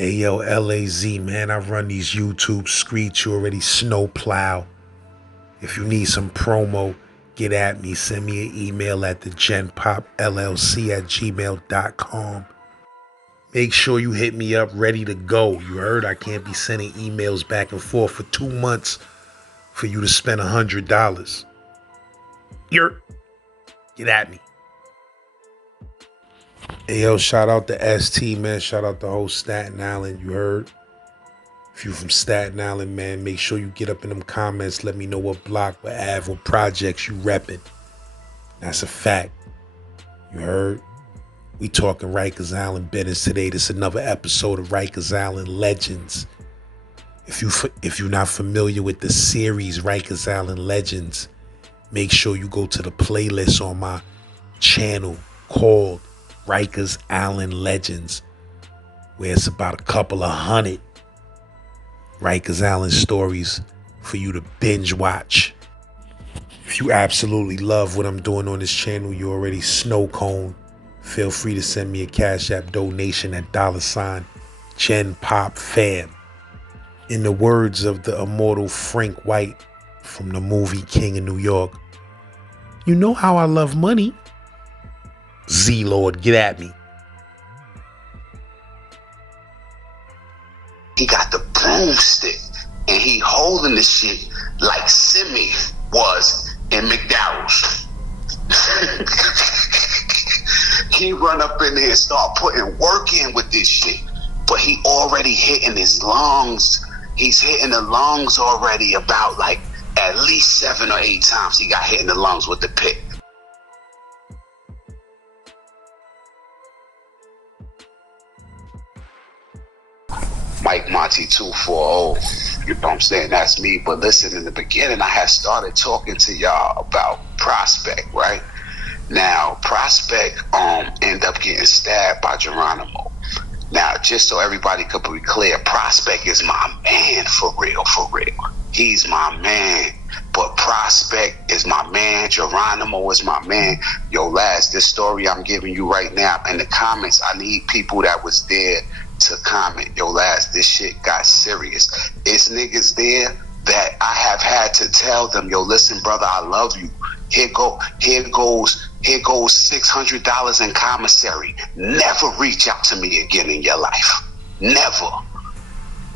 Hey yo, LAZ, man, I run these YouTube streets. You already snowplow. If you need some promo, get at me. Send me an email at the genpopllc@gmail.com. Make sure you hit me up ready to go. You heard I can't be sending emails back and forth for 2 months for you to spend $100. Get at me. Hey yo, shout out to ST, man. Shout out the whole Staten Island. You heard? If you from Staten Island, man, make sure you get up in them comments. Let me know what block, what Ave, what projects you repping. That's a fact. You heard? We talking Rikers Island business today. This is another episode of Rikers Island Legends. If you're not familiar with the series Rikers Island Legends, make sure you go to the playlist on my channel called Rikers Island Legends, where it's about a couple of hundred Rikers Island stories for you to binge watch. If you absolutely love what I'm doing on this channel, you already snow cone. Feel free to send me a Cash App donation at $genpopfam. In the words of the immortal Frank White from the movie King of New York, you know how I love money. Z-Lord, get at me. He got the broomstick and he holding the shit like Simi was in McDowell's. He run up in there and start putting work in with this shit. But he already hitting his lungs. He's hitting the lungs already about like at least 7 or 8 times he got hit in the lungs with the pick. Mike Monty 240, you know what I'm saying? That's me. But listen, in the beginning, I had started talking to y'all about Prospect, right? Now, Prospect ended up getting stabbed by Geronimo. Now, just so everybody could be clear, Prospect is my man for real, for real. He's my man. But Prospect is my man. Geronimo is my man. Yo, Laz, this story I'm giving you right now, in the comments, I need people that was there to comment. Yo, Laz, this shit got serious. It's niggas there that I have had to tell them, yo, listen, brother, I love you. Here goes $600 in commissary. Never reach out to me again in your life. Never.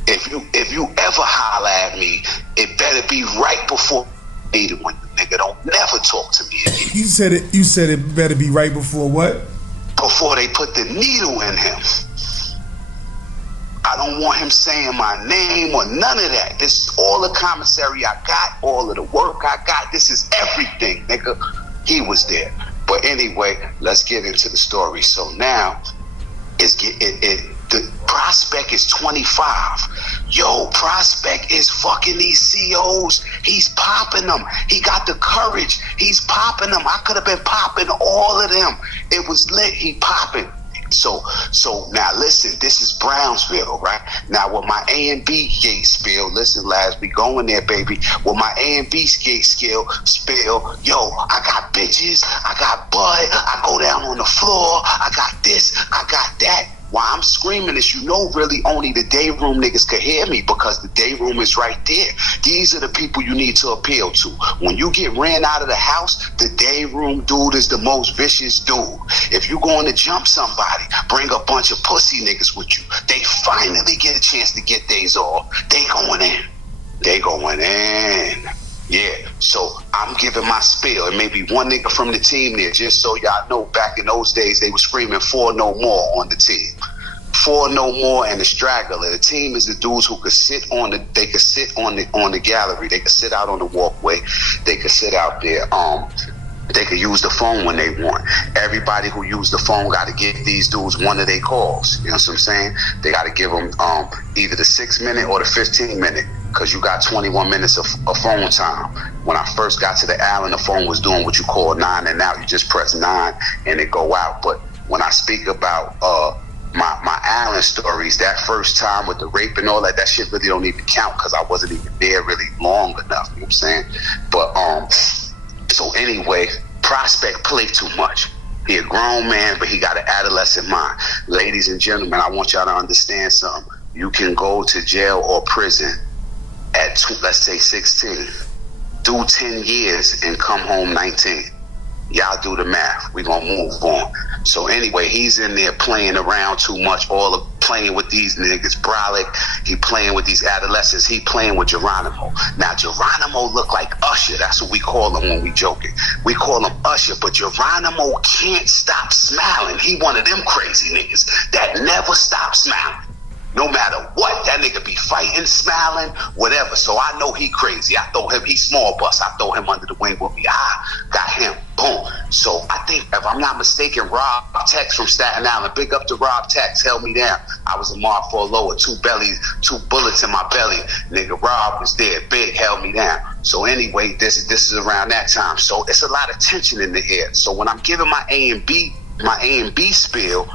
If you ever holler at me, it better be right before meeting when you nigga don't never talk to me again. You said it better be right before what? Before they put the needle in him. I don't want him saying my name or none of that. This is all the commissary I got, all of the work I got. This is everything, nigga. He was there. But anyway, let's get into the story. So now, the Prospect is 25. Yo, Prospect is fucking these COs. He's popping them. He got the courage. He's popping them. I could have been popping all of them. It was lit. He popping. So now listen, this is Brownsville, right? Now with my A and B gate spill, listen, lads, we going there, baby. With my A and B gate spill, yo, I got bitches, I got butt, I go down on the floor, I got this, I got that. While I'm screaming this, you know, really only the day room niggas could hear me because the day room is right there. These are the people you need to appeal to. When you get ran out of the house, the day room dude is the most vicious dude. If you going to jump somebody, bring a bunch of pussy niggas with you. They finally get a chance to get theirs off. They going in. They going in. Yeah, so I'm giving my spiel. It may be one nigga from the team there, just so y'all know, back in those days, they were screaming 4 no more on the team. 4 no more and the straggler. The team is the dudes who could sit on the gallery. They could sit out on the walkway. They could sit out there. They could use the phone when they want. Everybody who used the phone got to give these dudes one of their calls. You know what I'm saying? They got to give them either the 6-minute or the 15-minute, because you got 21 minutes of phone time. When I first got to the island, the phone was doing what you call 9 and out. You just press 9 and it go out. But when I speak about my island stories, that first time with the rape and all that, that shit really don't even count because I wasn't even there really long enough. You know what I'm saying? But so anyway, Prospect played too much. He a grown man, but he got an adolescent mind. Ladies and gentlemen, I want y'all to understand something. you can go to jail or prison at, let's say, 16. Do 10 years and come home 19. Y'all do the math. We're going to move on. So anyway, he's in there playing around too much, playing with these niggas. Brolic, he playing with these adolescents. He playing with Geronimo. Now, Geronimo look like Usher. That's what we call him when we joking. We call him Usher, but Geronimo can't stop smiling. He one of them crazy niggas that never stop smiling. No matter what, that nigga be fighting, smiling, whatever. So I know he crazy. I throw him, he small bust. I throw him under the wing with me. Got him. Boom. So I think, if I'm not mistaken, Rob Tex from Staten Island, big up to Rob Tex, held me down. I was a Mar for a lower, 2 bullets in my belly. Nigga, Rob was there, big, held me down. So anyway, this is around that time. So it's a lot of tension in the air. So when I'm giving my A and B spiel,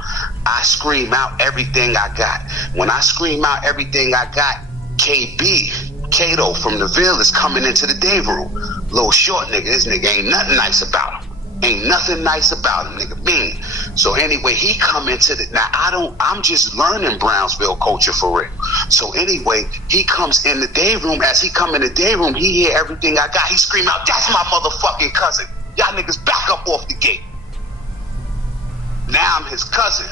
I scream out everything I got. When I scream out everything I got, Kato from the Ville is coming into the day room. Little short nigga, this nigga ain't nothing nice about him. Ain't nothing nice about him, nigga. Bean. So anyway, he come into the, now I'm just learning Brownsville culture for real. So anyway, he comes in the day room. As he come in the day room, he hear everything I got. He scream out, "That's my motherfucking cousin. Y'all niggas back up off the gate." Now I'm his cousin.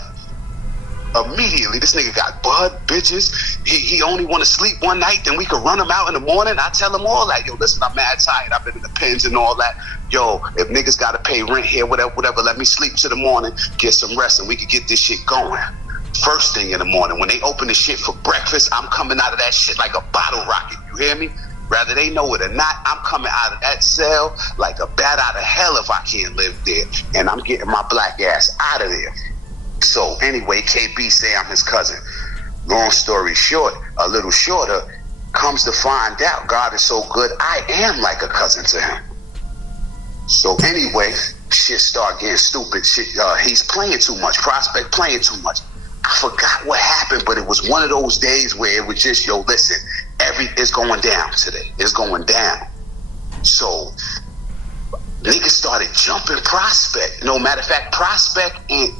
Immediately, this nigga got bud, bitches. He only want to sleep one night, then we could run him out in the morning. I tell him all that. Yo, listen, I'm mad tired. I've been in the pens and all that. Yo, if niggas got to pay rent here, whatever, let me sleep till the morning, get some rest, and we could get this shit going. First thing in the morning, when they open the shit for breakfast, I'm coming out of that shit like a bottle rocket. You hear me? Whether they know it or not, I'm coming out of that cell like a bat out of hell if I can't live there. And I'm getting my black ass out of there. So anyway, KB say I'm his cousin. Long story short, a little shorter, comes to find out God is so good, I am like a cousin to him. So anyway, shit start getting stupid. He's playing too much. Prospect playing too much. I forgot what happened, but it was one of those days where it was just, yo, listen, it's going down today. It's going down. So niggas started jumping Prospect. No, matter of fact, Prospect and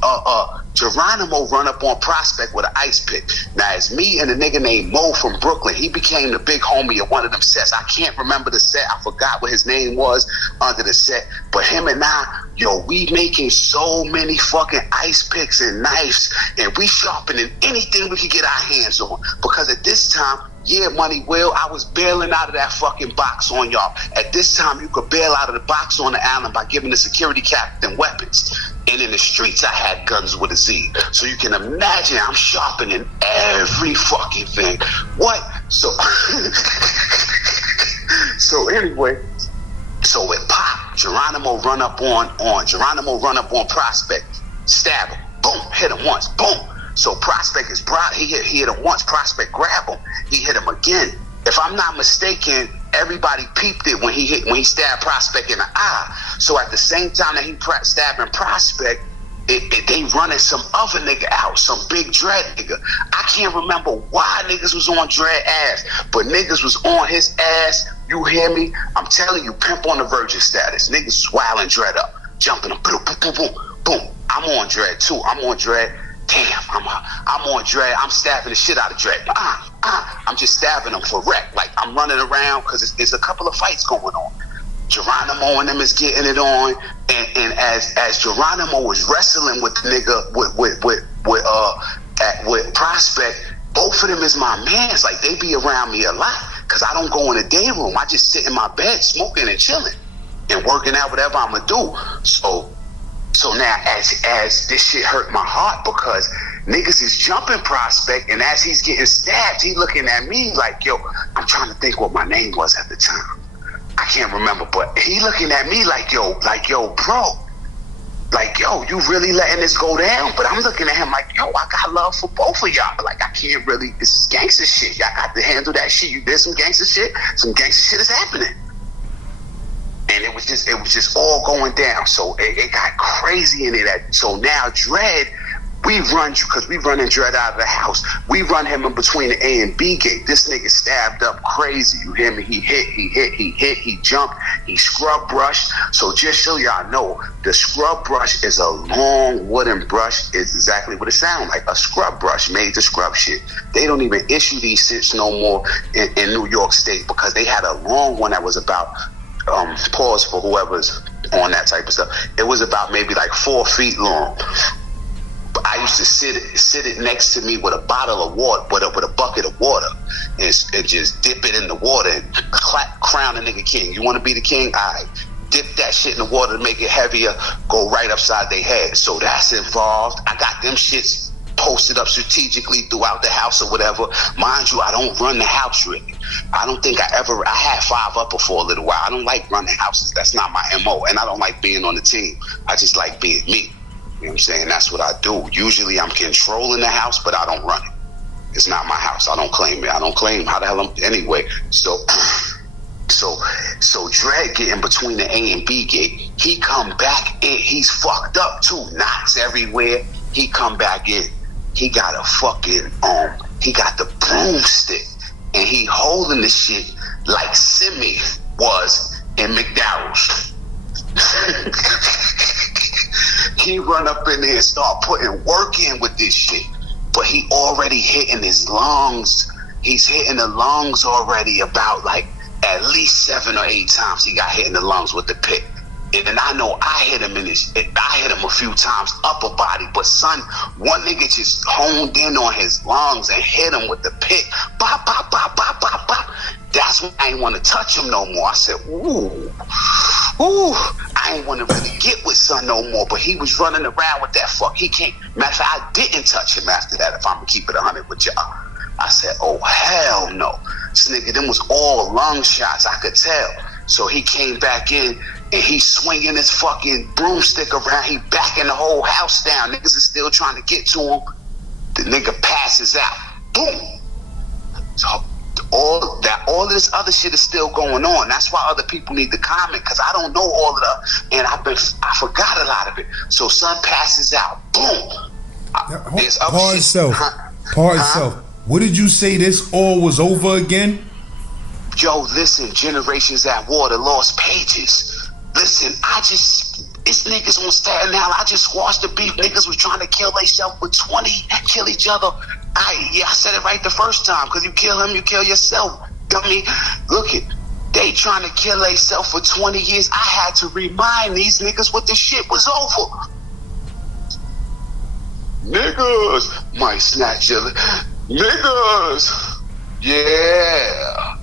Geronimo run up on Prospect with an ice pick. Now it's me and a nigga named Mo from Brooklyn. He became the big homie of one of them sets. I can't remember the set. I forgot what his name was under the set. But him and I, yo, we making so many fucking ice picks and knives, and we sharpening anything we could get our hands on. Because at this time, yeah, Money Will, I was bailing out of that fucking box on y'all. At this time, you could bail out of the box on the island by giving the security captain weapons. And in the streets, I had guns with a Z. So you can imagine I'm sharpening every fucking thing. What? So, so anyway, so it popped. Geronimo run up on Prospect, stab him, boom, hit him once, boom. So Prospect is broad. He hit him once. Prospect grab him. He hit him again. If I'm not mistaken, everybody peeped it when he stabbed Prospect in the eye. So at the same time that he stabbing Prospect, they running some other nigga out, some big dread nigga. I can't remember why niggas was on dread ass, but niggas was on his ass. You hear me? I'm telling you, pimp on the virgin status. Niggas swaggling dread up, jumping them, boom, boom, boom, boom. I'm on dread too. I'm on dread. Damn, I'm on dread. I'm stabbing the shit out of dread. I'm just stabbing them for wreck. Like I'm running around because there's a couple of fights going on. Geronimo and them is getting it on, and as Geronimo was wrestling with the nigga with Prospect, both of them is my mans. Like they be around me a lot because I don't go in the day room. I just sit in my bed smoking and chilling and working out whatever I'm gonna do. So now, as this shit hurt my heart because niggas is jumping Prospect, and as he's getting stabbed, he looking at me like, yo, I'm trying to think what my name was at the time. I can't remember, but he looking at me like, yo, bro, like, yo, you really letting this go down? But I'm looking at him like, yo, I got love for both of y'all. Like, I can't really, this is gangster shit. Y'all got to handle that shit. You did some gangster shit is happening. And it was just all going down. So it got crazy in it. So now Dread We run you because we running Dread out of the house. We run him in between the A and B gate. This nigga stabbed up crazy. You hear me? He hit, he jumped, he scrub brushed. So just so y'all know, the scrub brush is a long wooden brush. It's exactly what it sounds like. A scrub brush made to scrub shit. They don't even issue these shits no more in New York State because they had a long one that was about, pause for whoever's on that type of stuff. It was about maybe like 4 feet long. I used to sit it next to me with a bottle of water, with a bucket of water, and just dip it in the water and crown a nigga king. You want to be the king? All right. Dip that shit in the water to make it heavier, go right upside their head. So that's involved. I got them shits posted up strategically throughout the house or whatever. Mind you, I don't run the house really. I don't think I had 5 up for a little while. I don't like running houses. That's not my MO. And I don't like being on the team. I just like being me. You know what I'm saying? That's what I do. Usually I'm controlling the house, but I don't run it. It's not my house. I don't claim it. I don't claim how the hell I'm anyway. So Dredd get in between the A and B gate. He come back in. He's fucked up too. Knots everywhere. He come back in. He got a fucking he got the broomstick and he holding the shit like Simi was in McDowell's. He run up in there and start putting work in with this shit. But he already hitting his lungs. He's hitting the lungs already about like at least 7 or 8 times he got hit in the lungs with the pick. And I know I hit him a few times upper body, but son, one nigga just honed in on his lungs and hit him with the pick. Bop, bop, bop, bop, bop, bop. That's when I ain't want to touch him no more. I said, ooh, I ain't want to really get with son no more, but he was running around with that fuck. He can't, matter of fact, I didn't touch him after that, if I'm going to keep it 100 with y'all. I said, oh, hell no. This nigga, them was all lung shots, I could tell. So he came back in and he's swinging his fucking broomstick around. He backing the whole house down. Niggas is still trying to get to him. The nigga passes out. Boom. So all of this other shit is still going on. That's why other people need to comment, because I don't know all of the, and I forgot a lot of it. So son passes out. Boom. Pardon yourself. What did you say this all was over again? Yo, listen, generations at war, the lost pages. Listen, it's niggas on Staten Island. I just squashed the beef. Niggas was trying to kill themselves with 20, kill each other. I said it right the first time, because you kill him, you kill yourself. Dummy, look it. They trying to kill themselves for 20 years. I had to remind these niggas what the shit was over. Niggas might snatch you. Niggas. Yeah.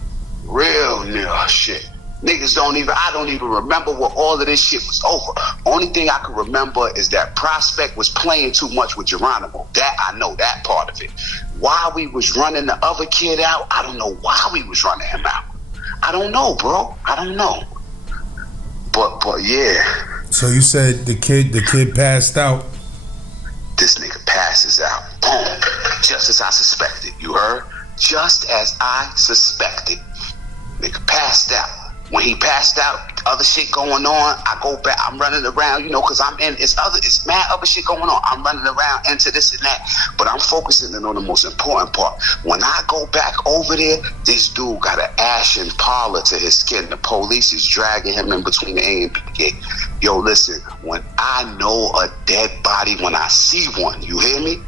Real nigga shit. Niggas I don't even remember what all of this shit was over. Only thing I can remember is that Prospect was playing too much with Geronimo. That I know, that part of it. Why we was running the other kid out, I don't know why we was running him out. I don't know, bro. I don't know. But yeah. So you said the kid passed out. This nigga passes out. Boom. Just as I suspected. You heard? Just as I suspected. Nigga passed out. When he passed out, other shit going on, I go back, I'm running around, because it's mad other shit going on. I'm running around into this and that, but I'm focusing in on the most important part. When I go back over there, this dude got an ashen pallor to his skin. The police is dragging him in between the A and B gate. Yo, listen, when I know a dead body, when I see one, you hear me?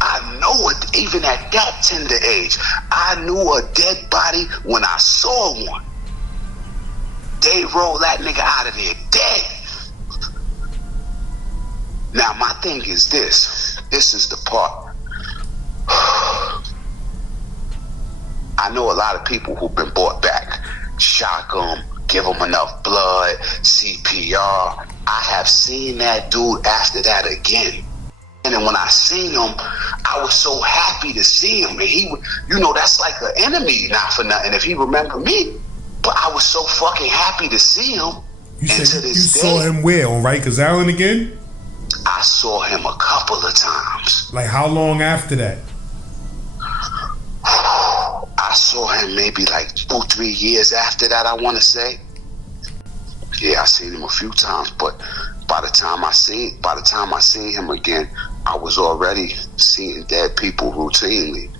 I know it, even at that tender age. I knew a dead body when I saw one. They rolled that nigga out of there dead. Now, my thing is this. This is the part. I know a lot of people who've been brought back. Shock them, give them enough blood, CPR. I have seen that dude after that again. And when I seen him, I was so happy to see him. And he, that's like an enemy, not for nothing, if he remember me. But I was so fucking happy to see him. You said you saw him where? On Rikers Island again? I saw him a couple of times. Like how long after that? I saw him maybe like 2-3 years after that, I want to say. Yeah, I seen him a few times, but By the time I seen him again, I was already seeing dead people routinely.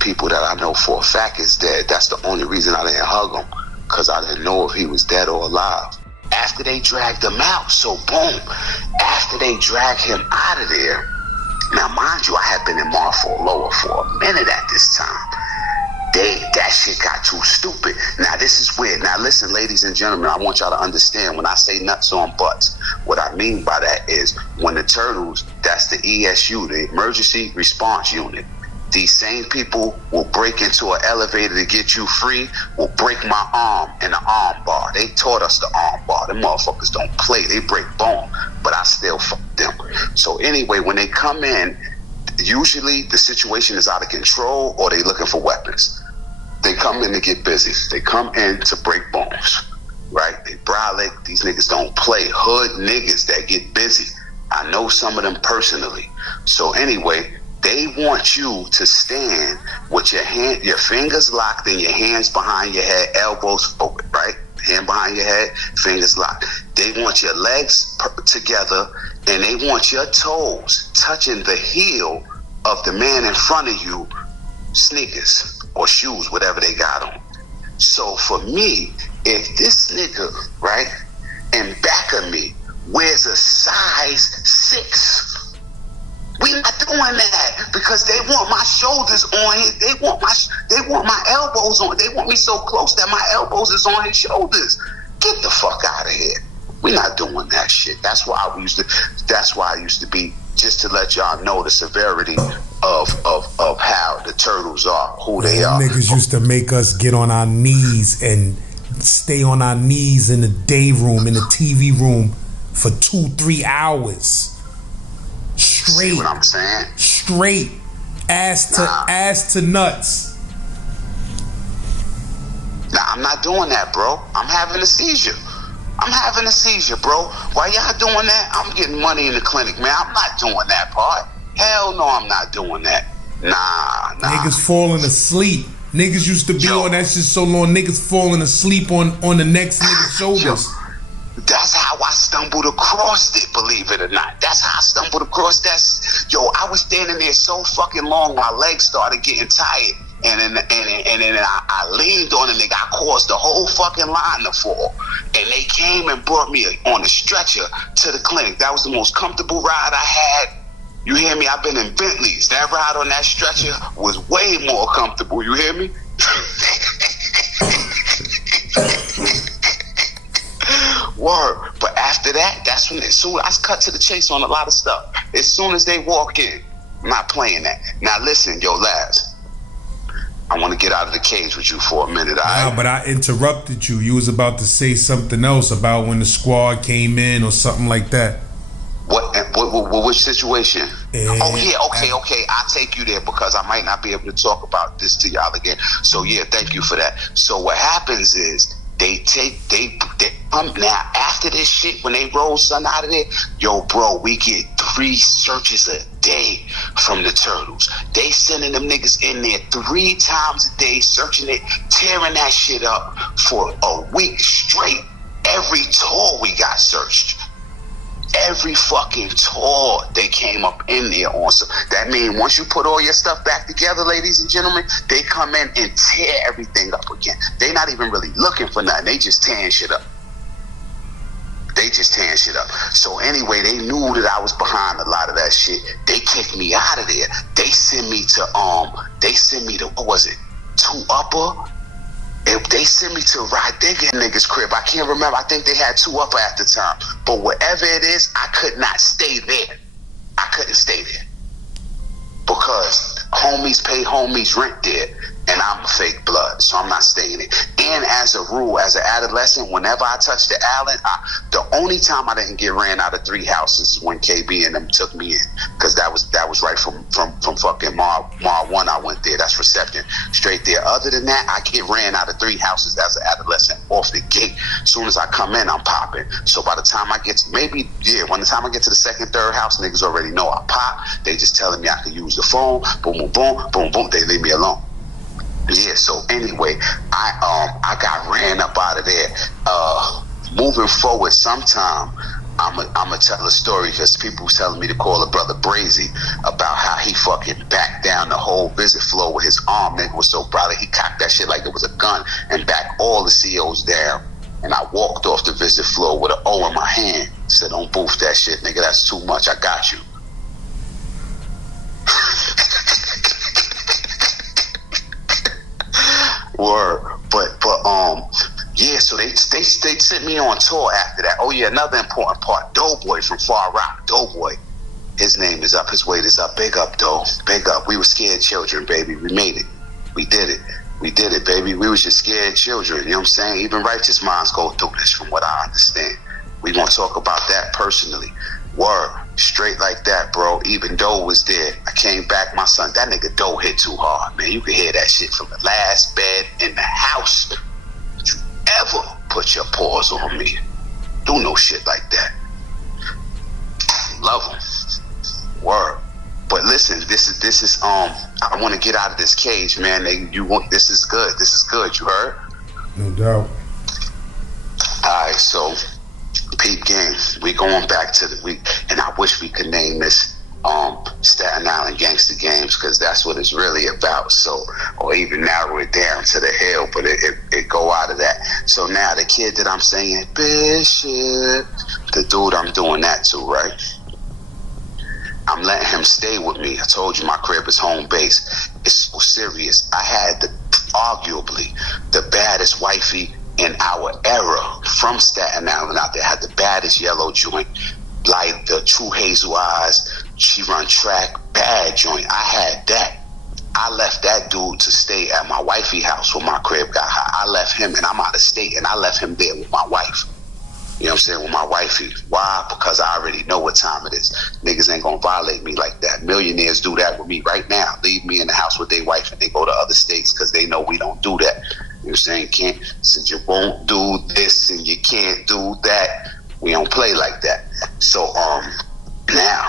People that I know for a fact is dead. That's the only reason I didn't hug him, because I didn't know if he was dead or alive. After they dragged him out, so boom, after they dragged him out of there, now mind you, I had been in Marford Lower for a minute at this time. That shit got too stupid. Now this is weird. Now listen, ladies and gentlemen, I want y'all to understand when I say nuts on butts, what I mean by that is when the Turtles, that's the ESU, the Emergency Response Unit, these same people will break into an elevator to get you free, will break my arm in the arm bar. They taught us the arm bar. Them motherfuckers don't play. They break bone, but I still fuck them. So anyway, when they come in, usually the situation is out of control or they looking for weapons. They come in to get busy. They come in to break bones, right? They brolic. These niggas don't play. Hood niggas that get busy. I know some of them personally. So anyway, they want you to stand with your fingers locked and your hands behind your head, elbows forward, right? Hand behind your head, fingers locked. They want your legs together and they want your toes touching the heel of the man in front of you, sneakers or shoes, whatever they got on. So for me, if this nigga, right, in back of me wears a size 6, we not doing that because they want my shoulders on his, they want my elbows on, they want me so close that my elbows is on his shoulders. Get the fuck out of here. We not doing that shit. That's why I used to be, just to let y'all know the severity of how the Turtles are, who they are. Niggas used to make us get on our knees and stay on our knees in the day room, in the TV room for 2-3 hours. Straight. See what I'm saying? Straight. Ass to nuts. Nah, I'm not doing that, bro. I'm having a seizure. Bro. While y'all doing that, I'm getting money in the clinic, man. I'm not doing that part. Hell no, I'm not doing that. Nah. Niggas falling asleep. Niggas used to be on that shit so long. Niggas falling asleep on the next nigga's shoulders. That's how I stumbled across it, believe it or not. That's how I stumbled across that. I was standing there so fucking long, my legs started getting tired. And then I leaned on the nigga. I caused the whole fucking line to fall. And they came and brought me on a stretcher to the clinic. That was the most comfortable ride I had. You hear me? I've been in Bentleys. That ride on that stretcher was way more comfortable. You hear me? Word. But after that, that's when I cut to the chase on a lot of stuff. As soon as they walk in, I'm not playing that. Now listen, yo, Laz. I want to get out of the cage with you for a minute. But I interrupted you. You was about to say something else about when the squad came in or something like that. Which situation? Oh yeah, okay. I'll take you there because I might not be able to talk about this to y'all again. So yeah, thank you for that. So what happens is they come now after this shit when they roll son out of there. Yo, bro, we get 3 searches a day from the Turtles. They sending them niggas in there 3 times a day, searching it, tearing that shit up for a week straight. Every tour we got searched. Every fucking tour they came up in there on. So that means once you put all your stuff back together, ladies and gentlemen, they come in and tear everything up again. They not even really looking for nothing. They just tearing shit up. So anyway, they knew that I was behind a lot of that shit. They kicked me out of there. They sent me to what was it? 2 Upper? They sent me to Rydigger niggas' crib. I can't remember. I think they had 2 Upper at the time. But whatever it is, I could not stay there. I couldn't stay there. Because homies pay homies rent there. And I'm a fake blood, so I'm not staying there. And as a rule, as an adolescent, whenever I touched the island, the only time I didn't get ran out of 3 houses is when KB and them took me in, because that was right from fucking Mar 1. I went there. That's reception straight there. Other than that, I get ran out of 3 houses as an adolescent off the gate. As soon as I come in, I'm popping. So by the time I get to when the time I get to the 2nd, 3rd house, niggas already know I pop. They just telling me I can use the phone. Boom, boom, boom, boom, boom. They leave me alone. Yeah, so anyway, I got ran up out of there. Moving forward, sometime I'm tell a story because people was telling me to call a brother Brazy about how he fucking backed down the whole visit floor with his arm. Nigga was so proud he cocked that shit like it was a gun and backed all the COs down. And I walked off the visit floor with an O in my hand. Said, don't boof that shit, nigga. That's too much. I got you. Word. But yeah, so they sent me on tour after that. Oh yeah, another important part, Doughboy from Far Rock. Doughboy. His name is up, his weight is up. Big up, though. Big up. We were scared children, baby. We made it. We did it. We did it, baby. We was just scared children. You know what I'm saying? Even righteous minds go through this, from what I understand. We gonna talk about that personally. Word. Straight like that, bro. Even Doe was there. I came back, my son. That nigga Doe hit too hard, man. You could hear that shit from the last bed in the house. Don't you ever put your paws on me. Do no shit like that. Love him. Word. But listen, this is I want to get out of this cage, man. This is good. This is good. You heard? No doubt. Alright, so peep game. We going back to the week, and I wish we could name this Staten Island Gangster Games, because that's what it's really about. So, or even narrow it down to the hill, but it go out of that. So now the kid that I'm saying, Bishop, the dude I'm doing that to, right? I'm letting him stay with me. I told you my crib is home base. It's so serious. I had arguably the baddest wifey in our era from Staten Island out there. Had the baddest yellow joint, like the true hazel eyes. She run track, bad joint. I had that. I left that dude to stay at my wifey house when my crib got hot. I left him, and I'm out of state, and I left him there with my wife. You know what I'm saying? With my wifey. Why? Because I already know what time it is. Niggas ain't gonna violate me like that. Millionaires do that with me right now. Leave me in the house with their wife and they go to other states because they know we don't do that. You know what I'm saying? Since you won't do this and you can't do that, we don't play like that. So now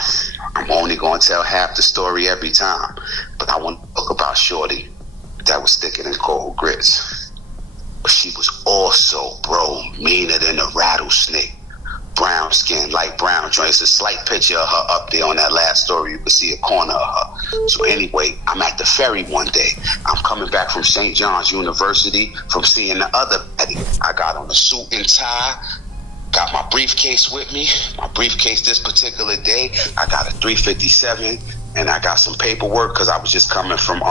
I'm only gonna tell half the story every time. But I want to talk about Shorty that was sticking in cold grits. She was also, bro, meaner than a rattlesnake. Brown skin, light brown joint. It's a slight picture of her up there on that last story. You can see a corner of her. So anyway, I'm at the ferry one day. I'm coming back from St. John's University from seeing the other Betty. I got on a suit and tie. Got my briefcase with me. My briefcase this particular day, I got a 357. And I got some paperwork because I was just coming from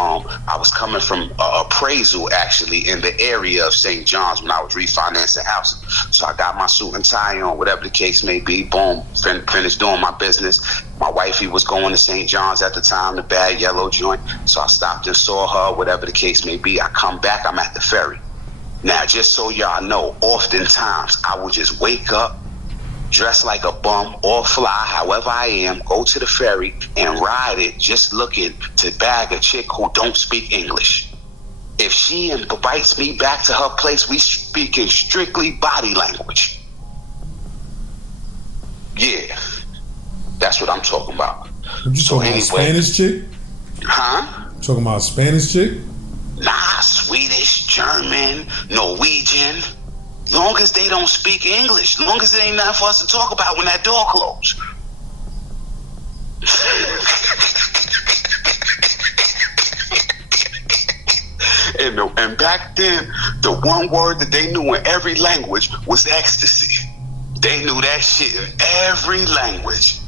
appraisal actually in the area of St. John's when I was refinancing houses. So I got my suit and tie on, whatever the case may be. Boom, finished doing my business. My wifey was going to St. John's at the time, the bad yellow joint. So I stopped and saw her, whatever the case may be. I come back, I'm at the ferry. Now, just so y'all know, oftentimes I would just wake up, dress like a bum or fly, however I am, go to the ferry and ride it, just looking to bag a chick who don't speak English. If she invites me back to her place, we speaking strictly body language. Yeah, that's what I'm talking about. You talking about a Spanish chick? Huh? Talking about a Spanish chick? Nah, Swedish, German, Norwegian. Long as they don't speak English, long as there ain't nothing for us to talk about when that door closed. And back then, the one word that they knew in every language was ecstasy. They knew that shit in every language.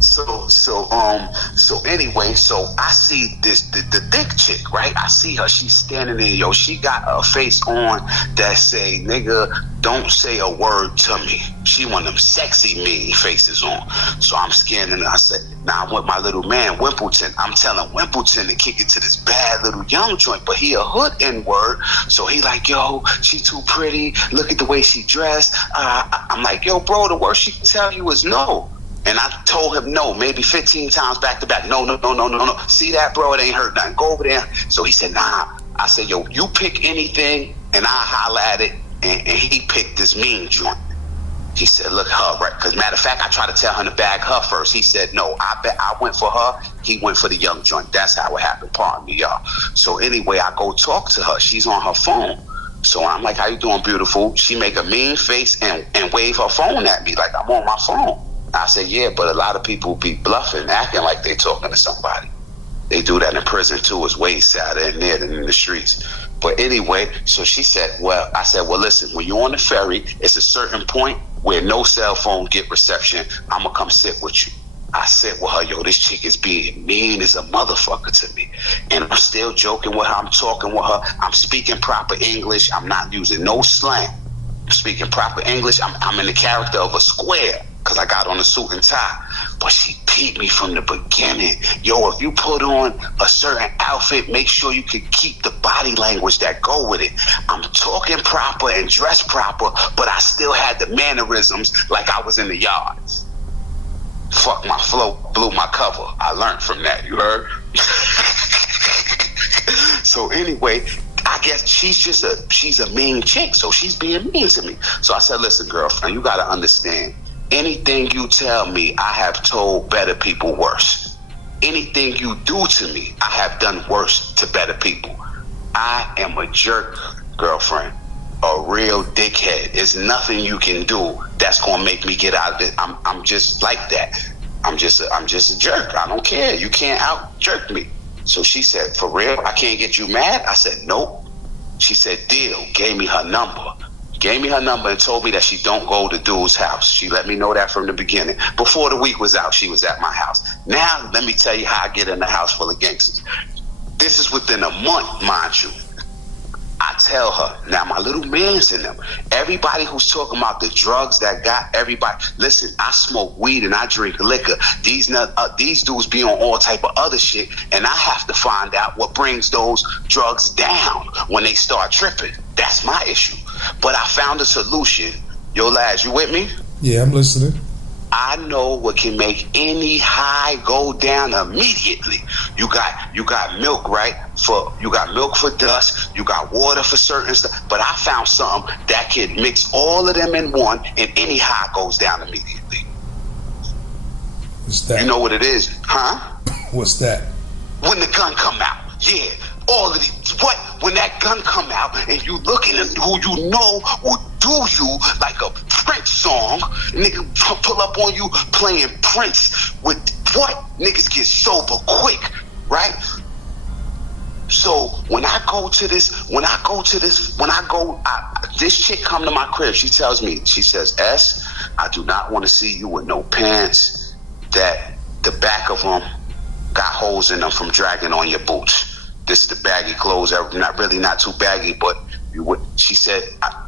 So anyway, so I see the thick chick, right? I see her, she's standing there, yo, she got a face on that say, nigga, don't say a word to me. She one of them sexy mean faces on. So I'm scanning her, I said, now I'm with my little man, Wimbledon. I'm telling Wimbledon to kick it to this bad little young joint, but he a hood N-word. So he like, yo, she too pretty, look at the way she dressed. I'm like, yo, bro, the worst she can tell you is no. And I told him no, maybe 15 times back to back. No. See that, bro? It ain't hurt nothing. Go over there. So he said, nah. I said, yo, you pick anything and I'll holler at it. And he picked this mean joint. He said, look, her, right? Because matter of fact, I tried to tell him to bag her first. He said, no, I went for her. He went for the young joint. That's how it happened. Pardon me, y'all. So anyway, I go talk to her. She's on her phone. So I'm like, how you doing, beautiful? She make a mean face and wave her phone at me like I'm on my phone. I said, yeah, but a lot of people be bluffing, acting like they talking to somebody. They do that in prison too. It's way sadder in there than in the streets. But anyway, so she said, I said, listen, when you're on the ferry, it's a certain point where no cell phone get reception. I'm going to come sit with you. I said with her, yo, this chick is being mean as a motherfucker to me. And I'm still joking with her. I'm talking with her. I'm speaking proper English. I'm not using no slang. I'm speaking proper English. I'm in the character of a square because I got on a suit and tie. But she peeped me from the beginning. Yo, if you put on a certain outfit, make sure you can keep the body language that go with it. I'm talking proper and dressed proper, but I still had the mannerisms like I was in the yards. Fuck, my flow blew my cover. I learned from that, you heard? So anyway, I guess she's a mean chick, so she's being mean to me. So I said, listen, girlfriend, you gotta understand, anything you tell me, I have told better people worse. Anything you do to me, I have done worse to better people. I am a jerk, girlfriend. A real dickhead. There's nothing you can do that's gonna make me get out of it. I'm just like that. I'm just a jerk. I don't care. You can't out jerk me. So she said, for real, I can't get you mad? I said, nope. She said, deal. Gave me her number. Gave me her number and told me that she don't go to dude's house. She let me know that from the beginning. Before the week was out, she was at my house. Now, let me tell you how I get in the house full of gangsters. This is within a month, mind you. I tell her, now my little man's in them. Everybody who's talking about the drugs that got everybody, listen, I smoke weed and I drink liquor. These dudes be on all type of other shit, and I have to find out what brings those drugs down when they start tripping. That's my issue. But I found a solution. Yo, lads, you with me? Yeah, I'm listening. I know what can make any high go down immediately. You got milk, right? You got milk for dust, you got water for certain stuff, but I found something that can mix all of them in one and any high goes down immediately. What's that? You know what it is, huh? What's that? When the gun come out, yeah. All of these, when that gun come out and you looking at who you know will do you like a Prince song, nigga pull up on you playing Prince with what? Niggas get sober quick, right? So when I go to this, this chick come to my crib, she tells me, she says, S, I do not want to see you with no pants that the back of them got holes in them from dragging on your boots. This is the baggy clothes, not too baggy, but she said,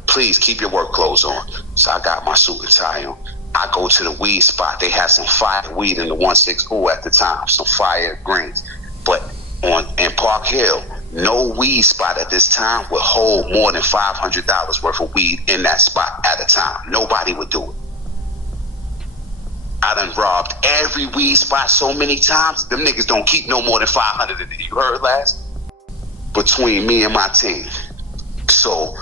please keep your work clothes on. So I got my suit and tie on. I go to the weed spot. They had some fire weed in the 160 at the time, some fire greens. But in Park Hill, no weed spot at this time would hold more than $500 worth of weed in that spot at a time. Nobody would do it. I done robbed every weed spot so many times, them niggas don't keep no more than 500 in it. You heard last? Between me and my team. So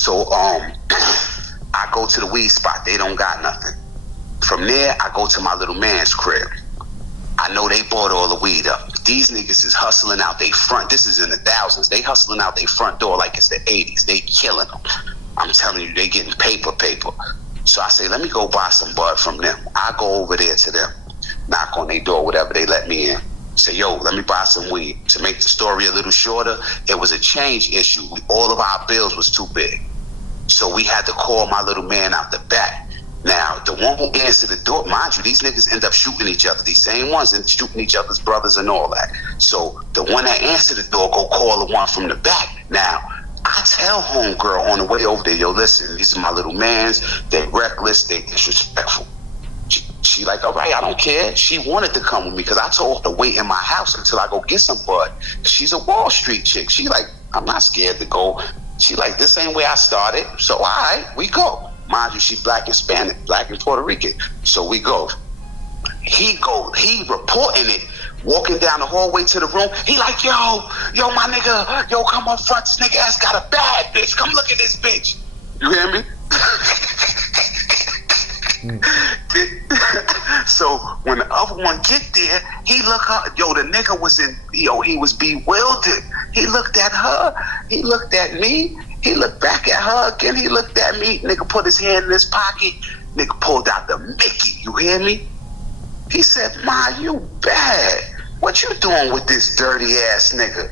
I go to the weed spot. They don't got nothing. From there, I go to my little man's crib. I know they bought all the weed up. These niggas is hustling out they front. This is in the thousands. They hustling out their front door like it's the 80s. They killing them. I'm telling you, they getting paper. So I say, let me go buy some bud from them. I go over there to them, knock on their door, whatever, they let me in. Say, yo, let me buy some weed. To make the story a little shorter, it was a change issue. All of our bills was too big. So we had to call my little man out the back. Now, the one who answered the door, mind you, these niggas end up shooting each other. These same ones and shooting each other's brothers and all that. So the one that answered the door go call the one from the back. Now, I tell homegirl on the way over there, yo, listen, these are my little mans. They reckless, they disrespectful. She like, all right, I don't care. She wanted to come with me because I told her to wait in my house until I go get some bud. She's a Wall Street chick. She like, I'm not scared to go. She like, this ain't where I started. So all right, we go. Mind you, she black and Spanish, black and Puerto Rican. So we go. He reporting it, walking down the hallway to the room. He like, yo, my nigga, yo, come up front. This nigga ass got a bad bitch. Come look at this bitch. You hear me? So when the other one get there, he look up. Yo, the nigga was he was bewildered. He looked at her. He looked at me. He looked back at her again. He looked at me. Nigga put his hand in his pocket. Nigga pulled out the Mickey. You hear me? He said, "Ma, you bad. What you doing with this dirty ass nigga?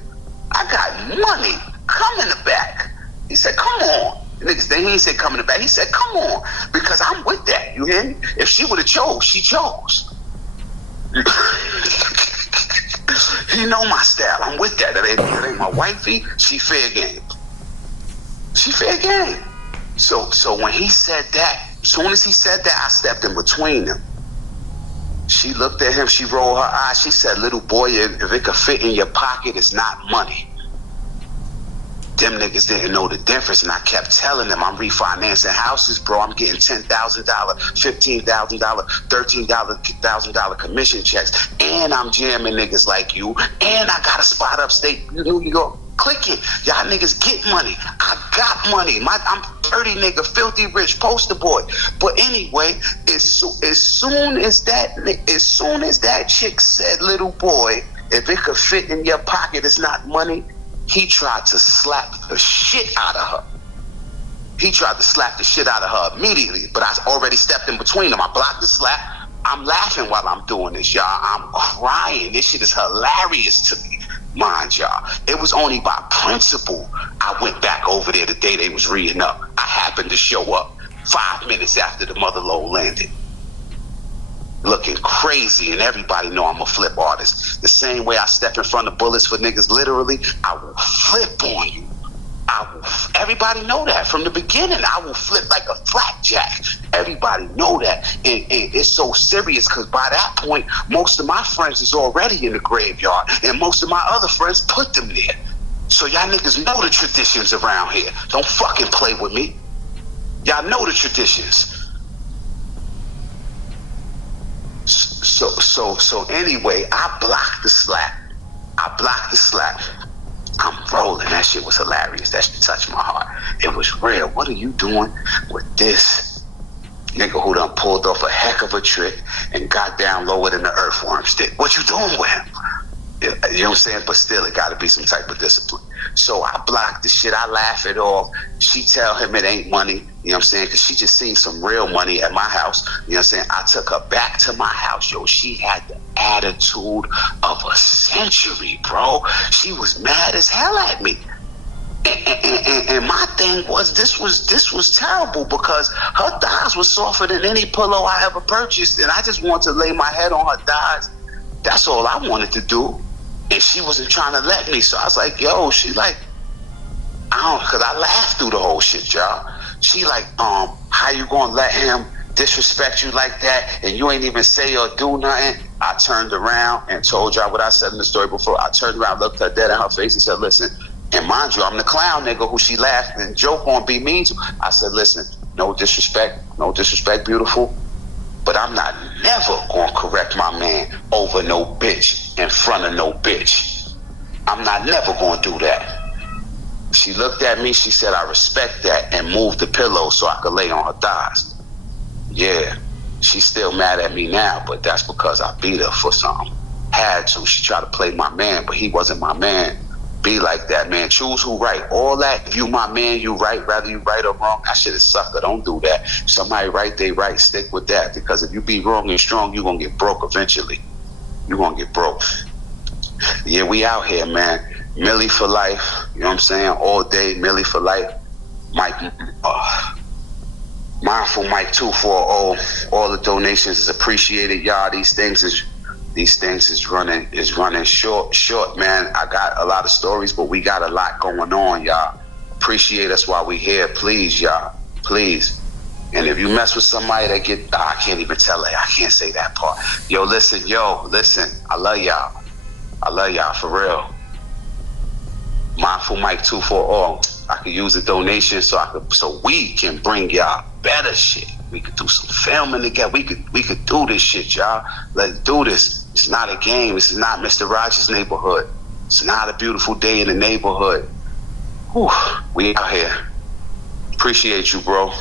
I got money. Come in the back." He said, "Come on." Niggas, he ain't say come in the back. He said, "Come on, because I'm with that." You hear me? If she would have chose, she chose. He know my style. I'm with that. That ain't my wifey. She fair game. She fair game. So when he said that, as soon as he said that, I stepped in between them. She looked at him. She rolled her eyes. She said, "Little boy, if it could fit in your pocket, it's not money." Them niggas didn't know the difference, and I kept telling them, I'm refinancing houses, bro. I'm getting $10,000, $15,000, $13,000 commission checks, and I'm jamming niggas like you, and I got a spot upstate New York. Click it. Y'all niggas get money. I got money. I'm 30 nigga, filthy rich poster boy. But anyway, as soon as that chick said, "Little boy, if it could fit in your pocket, it's not money," he tried to slap the shit out of her. He tried to slap the shit out of her immediately, but I already stepped in between them. I blocked the slap. I'm laughing while I'm doing this, y'all. I'm crying. This shit is hilarious to me, mind y'all. It was only by principle I went back over there the day they was reading up. I happened to show up 5 minutes after the mother load landed, looking crazy, and everybody know I'm a flip artist. The same way I step in front of bullets for niggas, literally, I will flip on you. Everybody know that from the beginning. I will flip like a flapjack. Everybody know that, and it's so serious because by that point, most of my friends is already in the graveyard, and most of my other friends put them there. So y'all niggas know the traditions around here. Don't fucking play with me. Y'all know the traditions. So anyway, I blocked the slap. I'm rolling. That shit was hilarious. That shit touched my heart. It was real. What are you doing with this nigga who done pulled off a heck of a trick and got down lower than the earthworms did? What you doing with him? You know what I'm saying? But still, it got to be some type of discipline. So I blocked the shit. I laugh it off. She tell him it ain't money. You know what I'm saying? Because she just seen some real money at my house. You know what I'm saying? I took her back to my house. Yo, she had the attitude of a century, bro. She was mad as hell at me. And my thing was, this was terrible because her thighs were softer than any pillow I ever purchased. And I just wanted to lay my head on her thighs. That's all I wanted to do. And she wasn't trying to let me. So I was like, yo, she like, because I laughed through the whole shit, y'all. She like, how you gonna let him disrespect you like that and you ain't even say or do nothing? I turned around and told y'all what I said in the story before. I turned around, looked her dead in her face and said, listen, and mind you, I'm the clown nigga who she laughed and joked on, be mean to. I said, listen, no disrespect, beautiful, but I'm not never gonna correct my man over no bitch in front of no bitch. I'm not never gonna do that. She looked at me, she said, I respect that, and moved the pillow so I could lay on her thighs. Yeah, she's still mad at me now, but that's because I beat her for something. Had to. She tried to play my man, but he wasn't my man. Be like that, man. Choose who right. All that, if you my man, you right, whether you right or wrong, that shit is sucker. Don't do that. If somebody right, they right. Stick with that, because if you be wrong and strong, you're going to get broke eventually. You're going to get broke. Yeah, we out here, man. Millie for life. You know what I'm saying? All day, Millie for life. Mike, Mindful Mike 240. All the donations is appreciated, y'all. These things is running short, man. I got a lot of stories, but we got a lot going on, y'all. Appreciate us while we here, please, y'all. Please. And if you mess with somebody that get, I can't even tell it. I can't say that part. Listen. I love y'all for real. Mindful Mike 240. I could use a donation so we can bring y'all better shit. We could do some filming together. We could do this shit, y'all. Let's do this. It's not a game. This is not Mr. Rogers' neighborhood. It's not a beautiful day in the neighborhood. Whew, we out here. Appreciate you, bro.